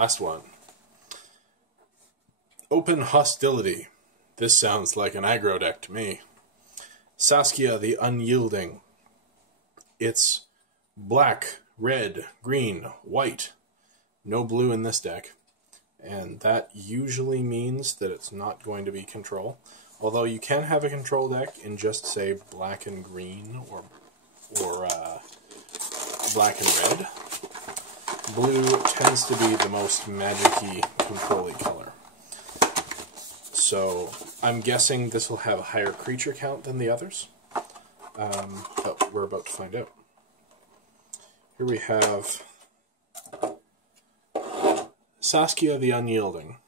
last one. Open Hostility. This sounds like an aggro deck to me. Saskia the Unyielding. It's black, red, green, white. No blue in this deck. And that usually means that it's not going to be control. Although you can have a control deck in just, say, black and green or black and red. Blue tends to be the most magic-y, control-y color. So I'm guessing this will have a higher creature count than the others. But we're about to find out. Here we have Saskia the Unyielding.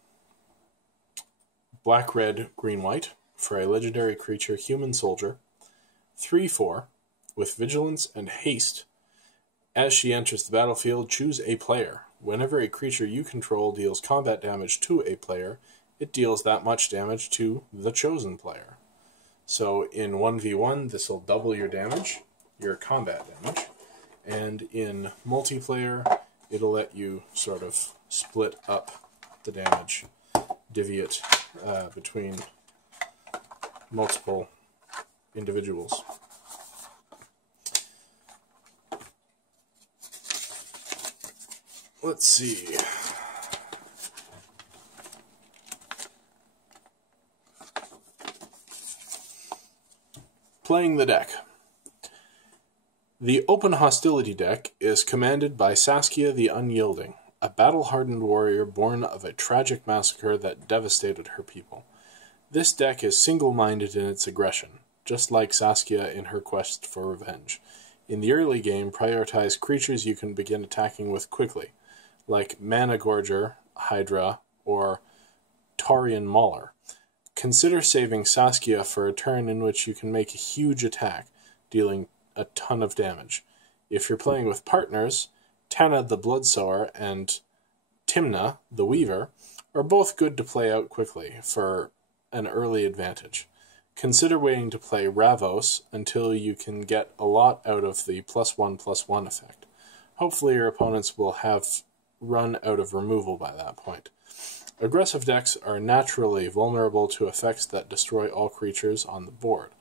Black, red, green, white. For a legendary creature, human soldier. 3/4 with vigilance and haste. As she enters the battlefield, choose a player. Whenever a creature you control deals combat damage to a player, it deals that much damage to the chosen player. So in 1v1, this will double your damage, your combat damage, and in multiplayer, it'll let you sort of split up the damage, divvy it between multiple individuals. Let's see. Playing the deck. The Open Hostility deck is commanded by Saskia the Unyielding, a battle-hardened warrior born of a tragic massacre that devastated her people. This deck is single-minded in its aggression, just like Saskia in her quest for revenge. In the early game, prioritize creatures you can begin attacking with quickly, like Mana Gorger, Hydra, or Taurian Mauler. Consider saving Saskia for a turn in which you can make a huge attack, dealing a ton of damage. If you're playing with partners, Tana the Bloodsower and Timna the Weaver are both good to play out quickly for an early advantage. Consider waiting to play Ravos until you can get a lot out of the +1/+1 effect. Hopefully your opponents will have run out of removal by that point. Aggressive decks are naturally vulnerable to effects that destroy all creatures on the board,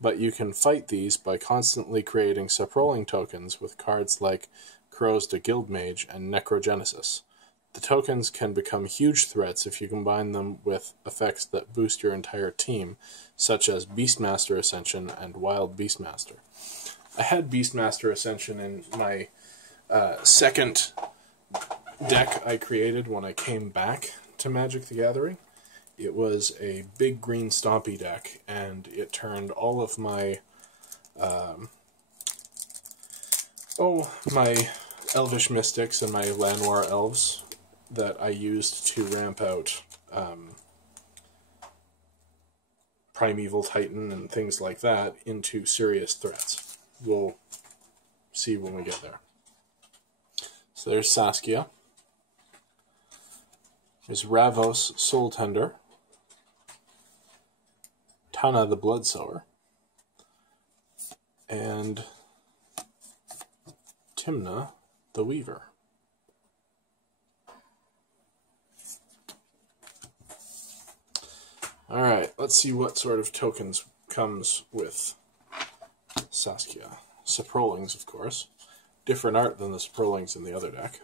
but you can fight these by constantly creating subrolling tokens with cards like Crows to Guildmage and Necrogenesis. The tokens can become huge threats if you combine them with effects that boost your entire team, such as Beastmaster Ascension and Wild Beastmaster. I had Beastmaster Ascension in my second deck I created when I came back to Magic the Gathering. It was a big green stompy deck, and it turned all of my my Elvish Mystics and my Llanowar Elves that I used to ramp out Primeval Titan and things like that into serious threats. We'll see when we get there. So there's Saskia. There's Ravos Soul Tender. Tana the Bloodsower. And Timna the Weaver. Alright, let's see what sort of tokens comes with Saskia. Saprolings, of course. Different art than the Saprolings in the other deck.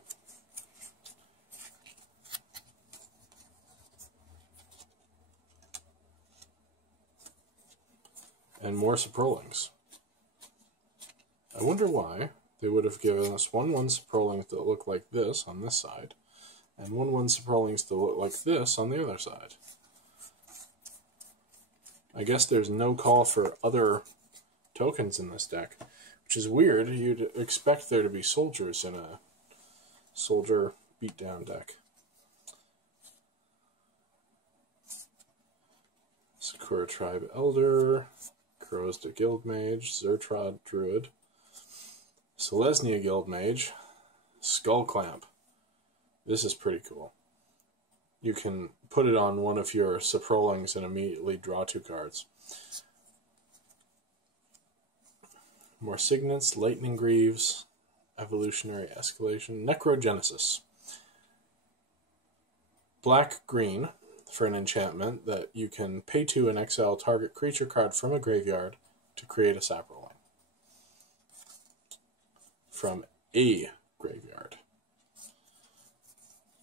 And more Saprolings. I wonder why they would have given us 1/1 Saprolings that look like this on this side, and 1/1 Saprolings that look like this on the other side. I guess there's no call for other tokens in this deck, which is weird. You'd expect there to be soldiers in a soldier beatdown deck. Sakura Tribe Elder, Crows to Guildmage, Zertrod Druid, Selesnya Guildmage, Skull Clamp. This is pretty cool. You can put it on one of your Saprolings and immediately draw 2 cards. More Signets, Lightning Greaves, Evolutionary Escalation, Necrogenesis. black-green for an enchantment that you can pay 2 and exile target creature card from a graveyard to create a saproling. From a graveyard.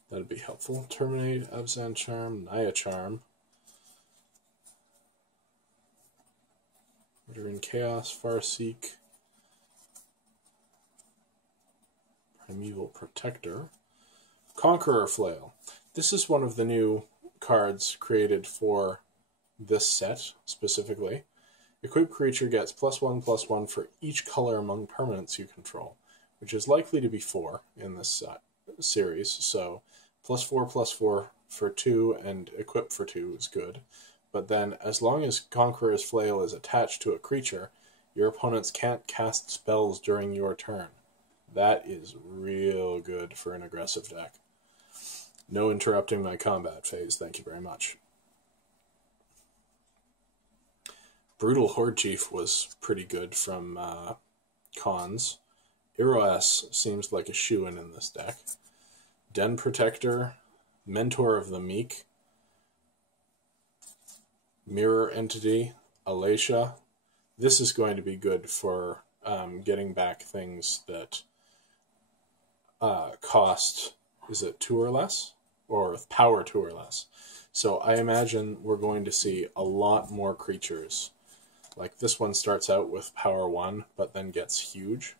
That'd be helpful. Terminate, Abzan Charm, Naya Charm. Murdering Chaos, Farseek. Primeval Protector. Conqueror Flail. This is one of the new cards created for this set, specifically. Equipped creature gets +1/+1 for each color among permanents you control, which is likely to be 4 in this series, so +4/+4 for 2 and equip for 2 is good. But then, as long as Conqueror's Flail is attached to a creature, your opponents can't cast spells during your turn. That is real good for an aggressive deck. No interrupting my combat phase, thank you very much. Brutal Horde Chief was pretty good from Cons. Iroas seems like a shoo-in in this deck. Den Protector, Mentor of the Meek, Mirror Entity, Alacia. This is going to be good for getting back things that cost, is it 2 or less? Or power 2 or less. So I imagine we're going to see a lot more creatures. Like this one starts out with power 1, but then gets huge.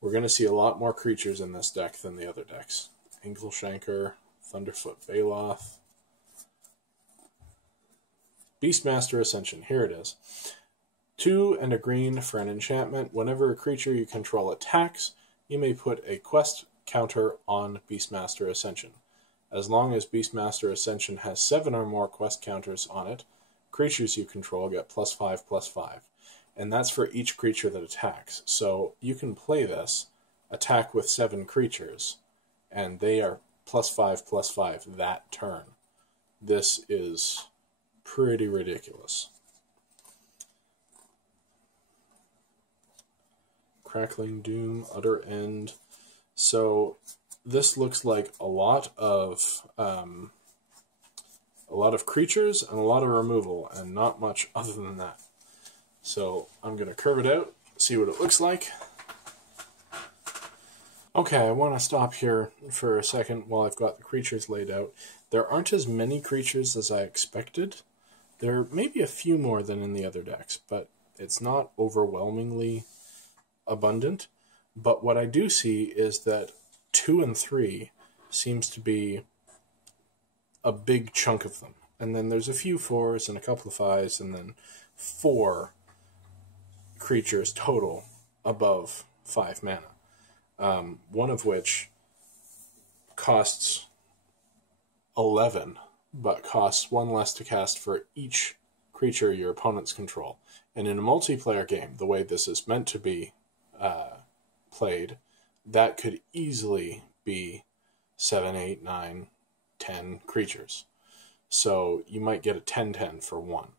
We're going to see a lot more creatures in this deck than the other decks. Ankleshanker, Thunderfoot Baloth, Beastmaster Ascension. Here it is. 2 and a green for an enchantment. Whenever a creature you control attacks, you may put a quest counter on Beastmaster Ascension. As long as Beastmaster Ascension has 7 or more quest counters on it, creatures you control get +5/+5. And that's for each creature that attacks. So you can play this, attack with 7 creatures, and they are +5/+5 that turn. This is pretty ridiculous. Crackling Doom, Utter End. So this looks like a lot of creatures and a lot of removal, and not much other than that. So I'm going to curve it out, see what it looks like. Okay, I want to stop here for a second while I've got the creatures laid out. There aren't as many creatures as I expected. There may be a few more than in the other decks, but it's not overwhelmingly abundant. But what I do see is that 2 and 3 seems to be a big chunk of them. And then there's a few 4s and a couple of 5s, and then 4 creatures total above 5 mana. One of which costs 11, but costs 1 less to cast for each creature your opponents control. And in a multiplayer game, the way this is meant to be played, that could easily be 7, 8, 9, 10 creatures. So you might get a 10/10 for 1.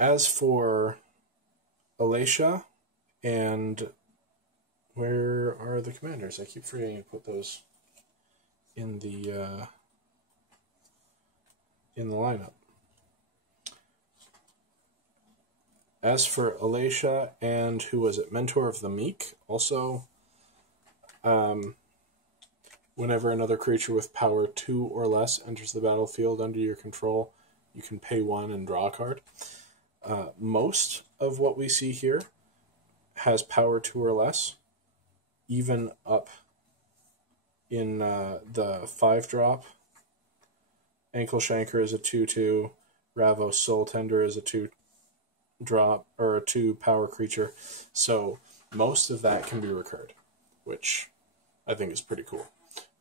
As for Alacia, and where are the commanders? I keep forgetting to put those in the lineup. As for Alacia and who was it? Mentor of the Meek. Also, whenever another creature with power 2 or less enters the battlefield under your control, you can pay 1 and draw a card. Most of what we see here has power 2 or less, even up in the 5-drop. Ankleshanker is a 2/2. Ravos Soul Tender is a 2-drop or a 2 power creature. So most of that can be recurred, which I think is pretty cool.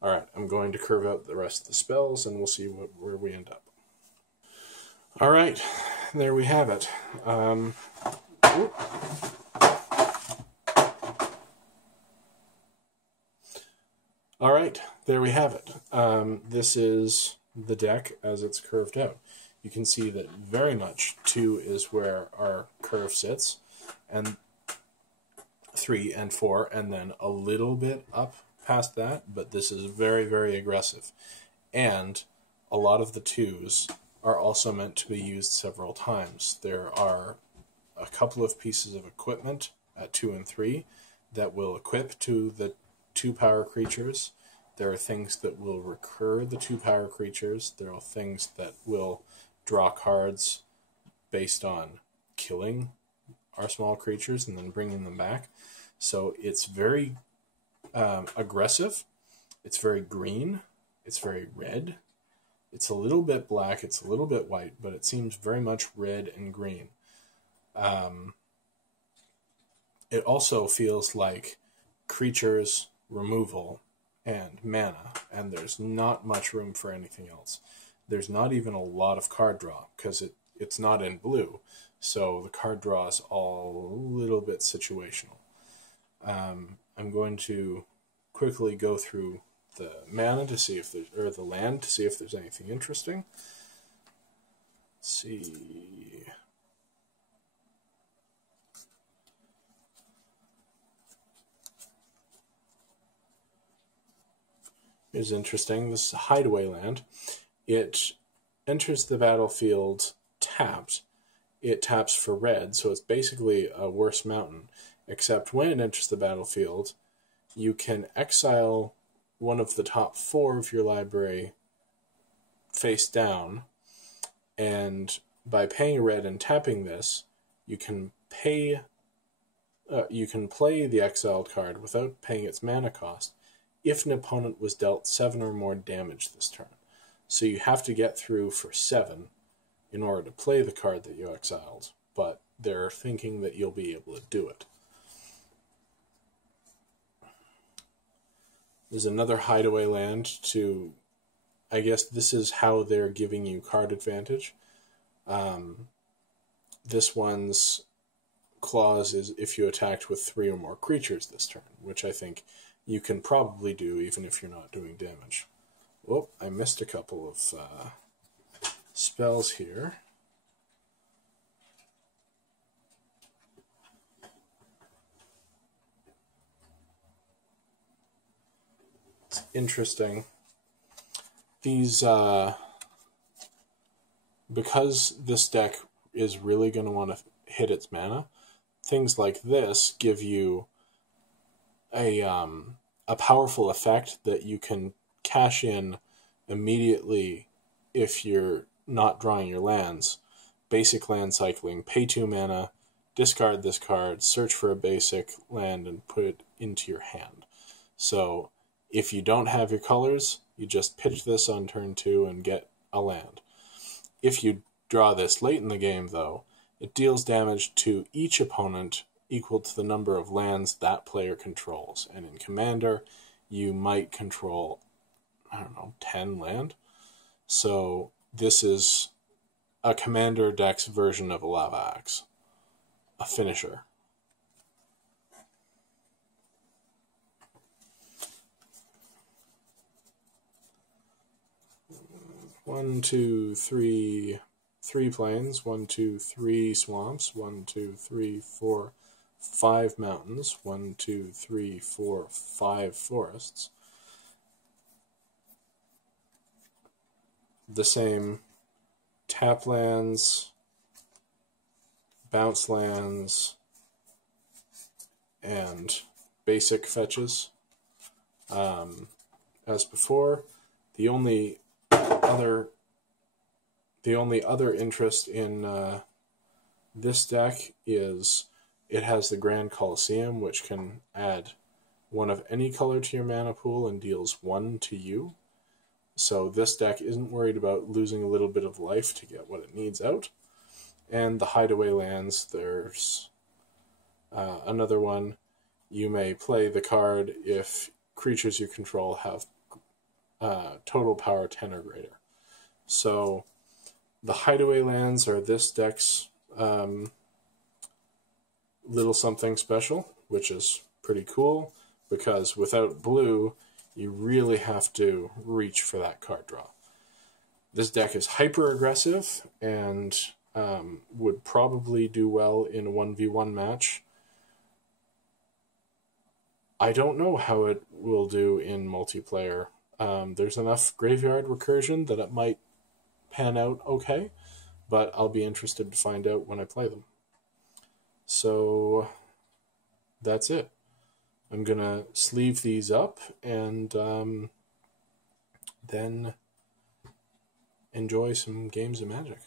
Alright, I'm going to curve out the rest of the spells and we'll see where we end up. Alright, there we have it. Alright, there we have it. This is the deck as it's curved out. You can see that very much 2 is where our curve sits, and 3 and 4, and then a little bit up past that, but this is very, very aggressive. And a lot of the 2s are also meant to be used several times. There are a couple of pieces of equipment at 2 and 3 that will equip to the 2 power creatures. There are things that will recur the 2 power creatures. There are things that will draw cards based on killing our small creatures and then bringing them back. So it's very aggressive. It's very green. It's very red. It's a little bit black. It's a little bit white, but it seems very much red and green. It also feels like creatures removal and mana, and there's not much room for anything else. There's not even a lot of card draw because it's not in blue, so the card draw is all a little bit situational. I'm going to quickly go through the mana to see if there's, or the land to see if there's anything interesting. Let's see. Here's interesting. This is a hideaway land. It enters the battlefield tapped. It taps for red, so it's basically a worse mountain. Except when it enters the battlefield, you can exile one of the top 4 of your library face down, and by paying a red and tapping this, you can play the exiled card without paying its mana cost if an opponent was dealt 7 or more damage this turn. So you have to get through for 7 in order to play the card that you exiled, but they're thinking that you'll be able to do it. There's another hideaway land to, I guess this is how they're giving you card advantage. This one's clause is if you attacked with 3 or more creatures this turn, which I think you can probably do even if you're not doing damage. Whoop, I missed a couple of spells here. It's interesting. These, because this deck is really going to want to hit its mana, things like this give you a powerful effect that you can cash in immediately if you're not drawing your lands. Basic land cycling, pay 2 mana, discard this card, search for a basic land, and put it into your hand. So if you don't have your colors, you just pitch this on turn 2 and get a land. If you draw this late in the game, though, it deals damage to each opponent equal to the number of lands that player controls. And in Commander, you might control, 10 land. So this is a Commander deck's version of a Lava Axe, a finisher. One, two, three plains, 1, 2, 3 swamps, 1, 2, 3, 4, 5 mountains, 1, 2, 3, 4, 5 forests. The same tap lands, bounce lands, and basic fetches. As before, the only other interest in this deck is it has the Grand Colosseum, which can add 1 of any color to your mana pool and deals 1 to you. So this deck isn't worried about losing a little bit of life to get what it needs out. And the hideaway lands, there's another one. You may play the card if creatures you control have total power 10 or greater. So the hideaway lands are this deck's little something special, which is pretty cool, because without blue, you really have to reach for that card draw. This deck is hyper aggressive and would probably do well in a 1v1 match. I don't know how it will do in multiplayer. There's enough graveyard recursion that it might pan out okay, but I'll be interested to find out when I play them. So that's it. I'm going to sleeve these up and then enjoy some games of Magic.